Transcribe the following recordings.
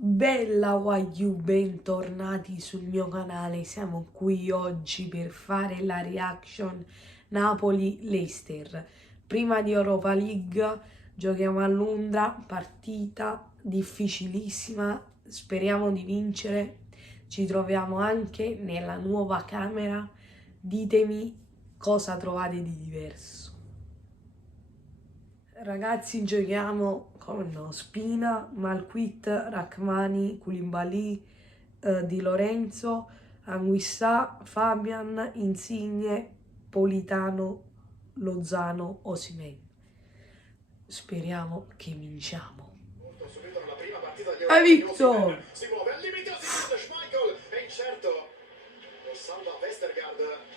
Bella Wagyu, bentornati sul mio canale. Siamo qui oggi per fare la reaction Napoli-Leicester. Prima di Europa League giochiamo a Londra, partita difficilissima, speriamo di vincere. Ci troviamo anche nella nuova camera. Ditemi cosa trovate di diverso. Ragazzi, giochiamo con Spina, Malquit, Rachmani, Koulibaly, Di Lorenzo, Anguissà, Fabian, Insigne, Politano, Lozano, Osimhen. Speriamo che vinciamo. Ha vinto! Si muove al limite Schmeichel è incerto. Lo salva Vestergaard.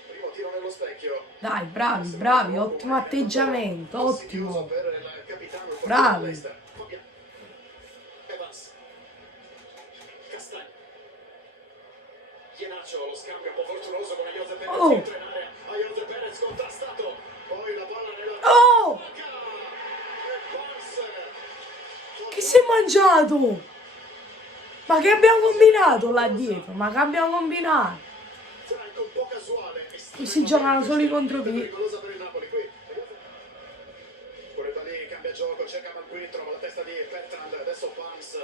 Primo tiro nello specchio. Dai, bravi, ottimo atteggiamento, ottimo. Bravi. Evans. Castagna. Iheanacho, lo scambio un po' fortunoso con Ayoze Perez entra in area. Ayoze Perez contrastato. Poi la palla nella Che si è mangiato? Ma che abbiamo combinato là dietro? Ma che abbiamo combinato? Questi giocano solo contro chi? Cambia gioco, cerca Malquit, trova la testa di Bertrand, adesso Barnes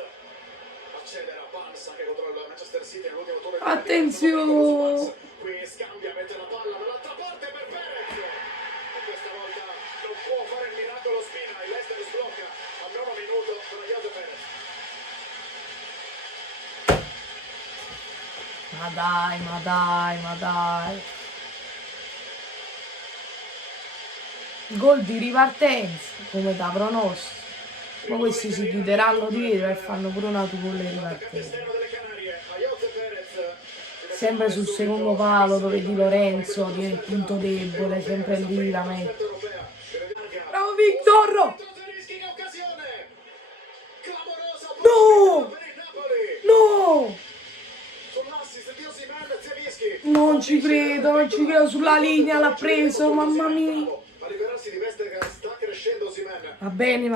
accelera, Barnes anche contro il Manchester City nell'ultimo turno. Attenzione! Qui scambia, mette la palla dall'altra parte per Perez e questa volta non può fare il miracolo Spina, il Leicester sblocca al 9 minuto per Ayoze Perez. Ma dai. Gol di ripartenza, come da pronostico. Ma questi si chiuderanno dietro e fanno pure una gol di ripartenza. Sempre sul secondo palo dove Di Lorenzo tiene il punto debole, sempre lì la mette. Bravo Victor! No! No! Non ci credo, sulla linea l'ha preso, mamma mia. Va bene,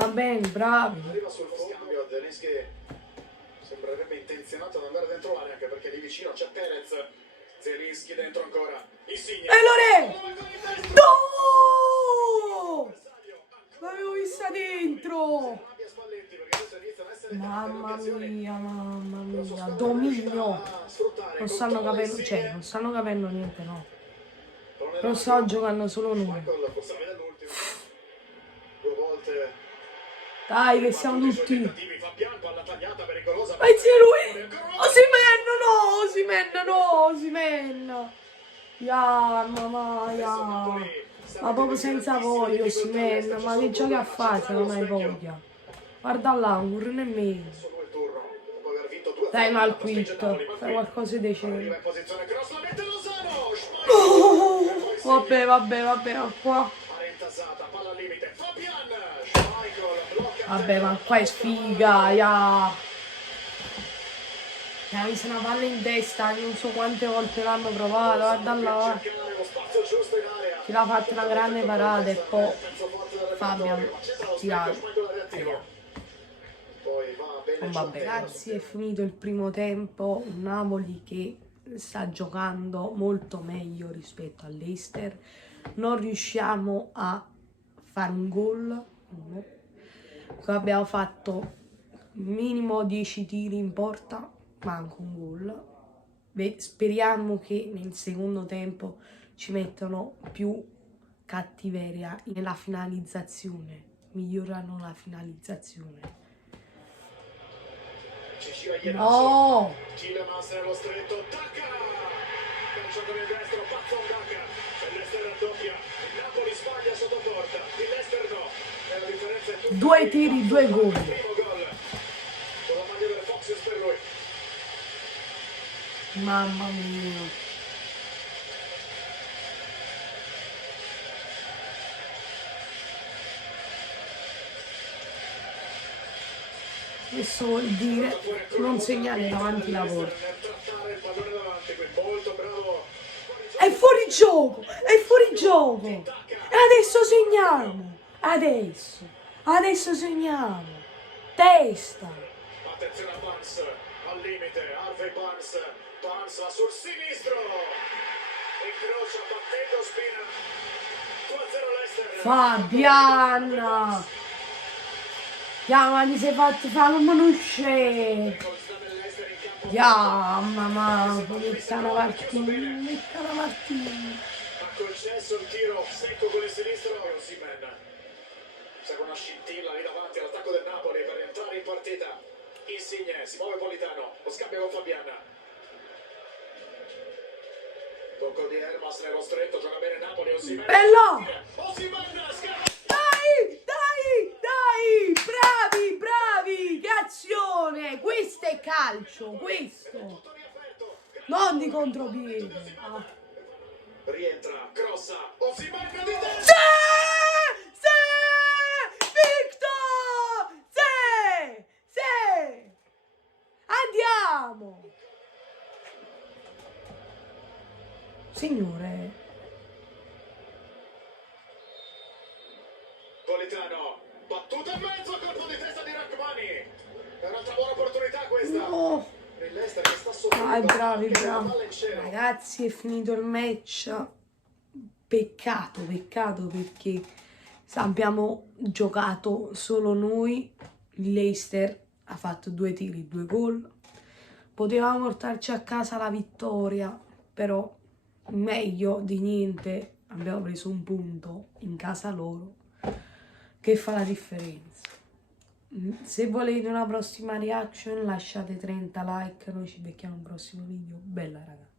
bravi. Arriva sul scambio, Zelinski sembrerebbe intenzionato ad andare dentro l'area anche perché lì vicino c'è Perez. Zelinski dentro ancora. Insigne. E no! L'avevo vista dentro. Mamma mia, dominio. Non stanno capendo niente, no. Però stanno giocando solo noi. Dai, che siamo tutti. Ma c'è lui. Osimhen. Ma proprio senza voglia, Osimhen. Ma che giochi a fare se non hai voglia? Guarda là, un pure nemmeno. Dai, Malquit, fai qualcosa di decente. Vabbè, qua. Vabbè, ma qua è sfiga, mi ha messo una palla in testa, non so quante volte l'hanno provato, guarda là. Chi l'ha fatta una grande parata e poi Fabian tirato. Vabbè, ragazzi, è finito il primo tempo, un Napoli che sta giocando molto meglio rispetto all'Leicester. Non riusciamo a fare un gol. Qua abbiamo fatto minimo 10 tiri in porta, manco un gol. Speriamo che nel secondo tempo ci mettano più cattiveria nella finalizzazione, migliorano la finalizzazione. No! Tielemans nello stretto, attacca! Calcio con il destro, pazzo Daka. Il Leicester raddoppia, il Napoli sbaglia sotto porta, il Leicester no. E la differenza è tutta. 2 tiri, 2 gol. Primo gol. Con la maglia del Fox per lui. Mamma mia. Questo vuol dire non segnare davanti la porta. È fuori gioco! E adesso segniamo! Adesso segniamo! Testa! attenzione a Barnes, al limite, Harvey Barnes, Barnes va sul sinistro, incrocia battendo spina, 2-0 Leicester. Fabian! Chiamami, sei fatto fare un conosce! Mamma, metta una partita, metta una partita! Ha concesso il tiro secco con il sinistro e Osimhen. Serve una scintilla lì davanti all'attacco del Napoli per rientrare in partita. Insigne, si muove Politano, lo scambio con Fabian. Tocco di Elmas nello stretto, gioca bene Napoli, Osimhen. Bello! Osimhen, scambio! Dai! Bravi! Che azione! Questo è calcio, questo! Non di contropiede! Ah. Rientra, crossa, Osimhen di testa! Sì! Victor! Sì! Andiamo! Signore, Politano, battuta in mezzo, colpo di testa di Rachmani. È un'altra buona opportunità questa. no! L'Leicester che sta soffrendo. Bravi. Palla in cielo. Ragazzi, è finito il match. Peccato perché abbiamo giocato solo noi. Il Leicester ha fatto 2 tiri, 2 gol. Potevamo portarci a casa la vittoria, però meglio di niente. Abbiamo preso un punto in casa loro che fa la differenza. Se volete una prossima reaction lasciate 30 like, noi ci becchiamo un prossimo video. Bella ragazzi.